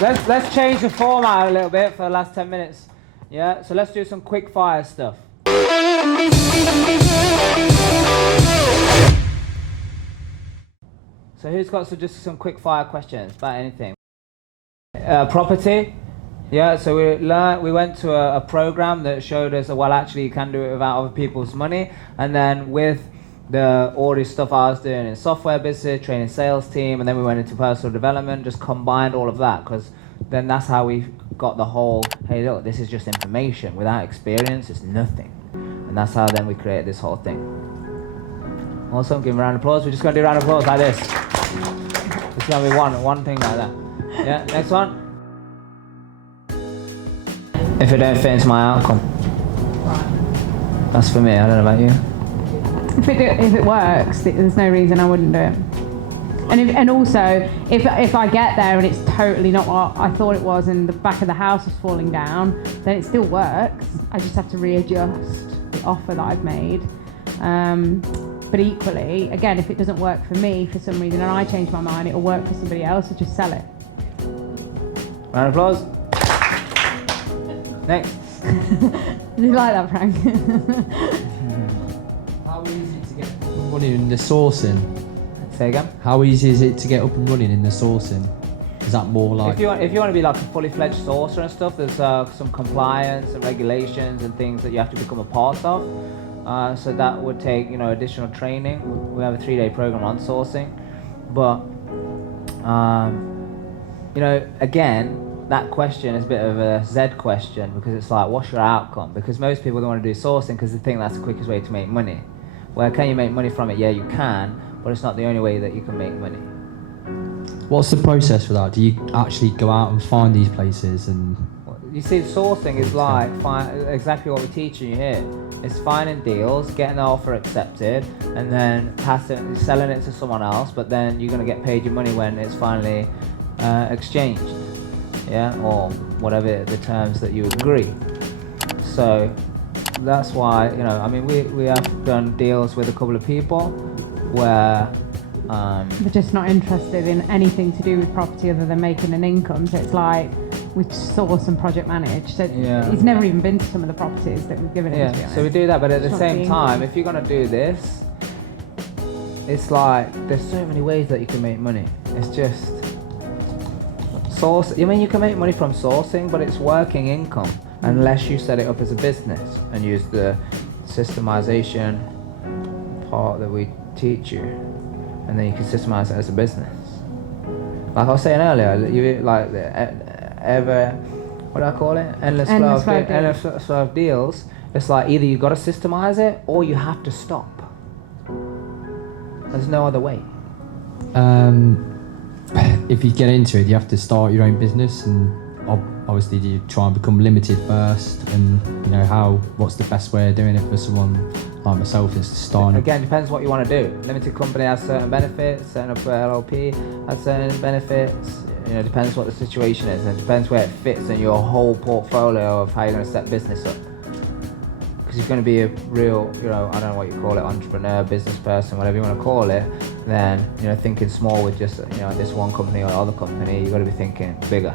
Let's change the format a little bit for the last 10 minutes. Yeah, so let's do some quick fire stuff. So who's got just some quick fire questions about anything? Property. Yeah, so we went to a program that showed us, well, actually you can do it without other people's money. And then with all this stuff I was doing in software business, training sales team, and then we went into personal development, just combined all of that, because then that's how we got the whole, hey look, this is just information. Without experience, it's nothing. And that's how then we created this whole thing. Also, give a round of applause. We're just going to do a round of applause like this. It's going to be one thing like that. Yeah, next one. If it don't fit into my outcome. That's for me, I don't know about you. If it works, there's no reason I wouldn't do it. And also, if I get there and it's totally not what I thought it was and the back of the house is falling down, then it still works. I just have to readjust the offer that I've made. But equally, again, if it doesn't work for me for some reason and I change my mind, it'll work for somebody else, so just sell it. Round of applause. Next. Did you like that, Frank? How easy to get up and running in the sourcing? Say again? How easy is it to get up and running in the sourcing? Is that more like... If you want to be like a fully fledged sourcer and stuff, there's some compliance and regulations and things that you have to become a part of. So that would take, additional training. We have a 3-day program on sourcing. But, again, that question is a bit of a Z question, because it's like, what's your outcome? Because most people don't want to do sourcing because they think that's the quickest way to make money. Well, can you make money from it? Yeah, you can, but it's not the only way that you can make money. What's the process for that? Do you actually go out and find these places and... You see, sourcing is like exactly what we're teaching you here. It's finding deals, getting the offer accepted, and then selling it to someone else, but then you're going to get paid your money when it's finally exchanged. Yeah, or whatever the terms that you agree. So that's why, we have done deals with a couple of people where they're just not interested in anything to do with property other than making an income. So it's like we source and project manage. So he's never even been to some of the properties that we've given him. Yeah, so we do that, but at the same time, if you're gonna do this, it's like there's so many ways that you can make money. It's just you can make money from sourcing, but it's working income unless you set it up as a business and use the systemization part that we teach you, and then you can systemize it as a business. Like I was saying earlier, what do I call it? Endless flow of deals. It's like either you got to systemize it or you have to stop. There's no other way. If you get into it, you have to start your own business, and obviously you try and become limited first. And what's the best way of doing it for someone like myself is starting. Again, depends what you want to do. Limited company has certain benefits. Setting up an LLP has certain benefits. Depends what the situation is, and it depends where it fits in your whole portfolio of how you're going to set business up. Because you're going to be a real, I don't know what you call it, entrepreneur, business person, whatever you want to call it, then, thinking small with just, this one company or other company, you've got to be thinking bigger.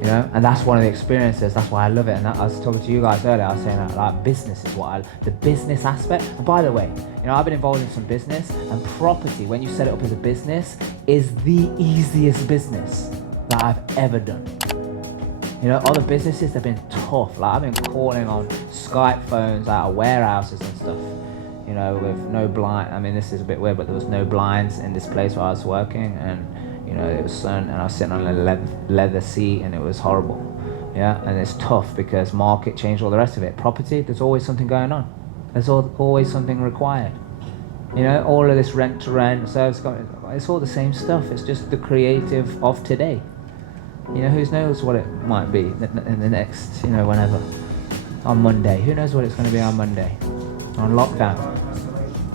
And that's one of the experiences. That's why I love it. And I was talking to you guys earlier. I was saying that like business is the business aspect. And by the way, I've been involved in some business, and property, when you set it up as a business, is the easiest business that I've ever done. Other businesses have been tough. Like I've been calling on Skype phones out of warehouses and stuff. With no blind. I mean, this is a bit weird, but there was no blinds in this place where I was working, and it was sun, and I was sitting on a leather seat, and it was horrible. Yeah, and it's tough because market change, all the rest of it. Property, there's always something going on. There's always something required. All of this rent to rent, service, it's all the same stuff. It's just the creative of today. Who knows what it might be in the next, whenever. On Monday. Who knows what it's going to be on Monday? On lockdown.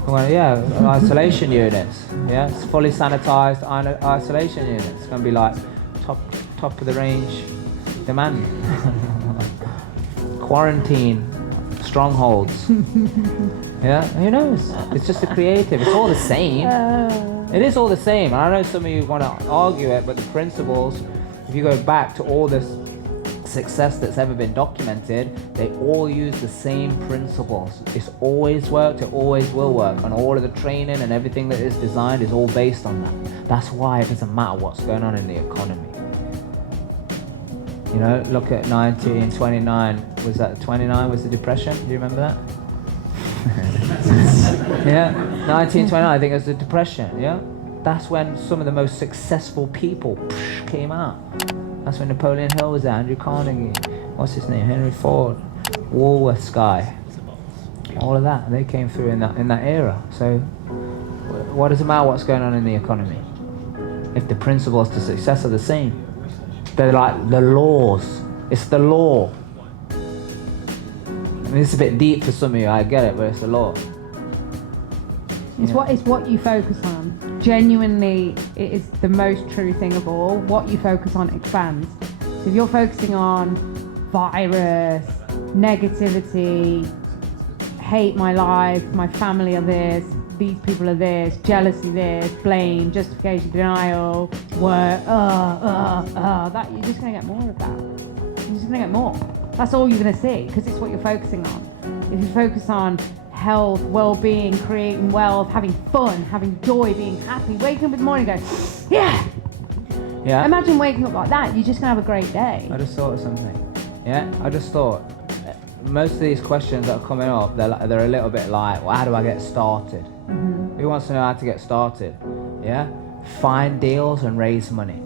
Well, yeah, isolation units. Yeah, it's fully sanitized isolation units. It's going to be like top of the range demand. Quarantine strongholds. Yeah, who knows? It's just a creative. It's all the same. It is all the same. And I know some of you want to argue it, but the principles, If you go back to all this success that's ever been documented, they all use the same principles. It's always worked, it always will work, and all of the training and everything that is designed is all based on that. That's why it doesn't matter what's going on in the economy. You know, look at 1929. Was that 29 was the Depression? Do you remember that? Yeah, 1929, I think it was the Depression, yeah? That's when some of the most successful people came out. That's when Napoleon Hill was there, Andrew Carnegie, what's his name, Henry Ford, Woolworth's guy, all of that. They came through in that era. So what does it matter what's going on in the economy? If the principles to success are the same. They're like the laws. It's the law. I mean, it's a bit deep for some of you, I get it, but it's the law. It's what you focus on. Genuinely, it is the most true thing of all. What you focus on expands. So if you're focusing on virus, negativity, hate my life, my family are this, these people are this, jealousy this, blame, justification, denial, work, that you're just going to get more of that. You're just going to get more. That's all you're going to see because it's what you're focusing on. If you focus on health, well-being, creating wealth, having fun, having joy, being happy, waking up in the morning and going, yeah! Yeah. Imagine waking up like that, you're just going to have a great day. I just thought of something. Yeah, I just thought, most of these questions that are coming up, they're a little bit like, well, how do I get started? Mm-hmm. Who wants to know how to get started? Yeah? Find deals and raise money.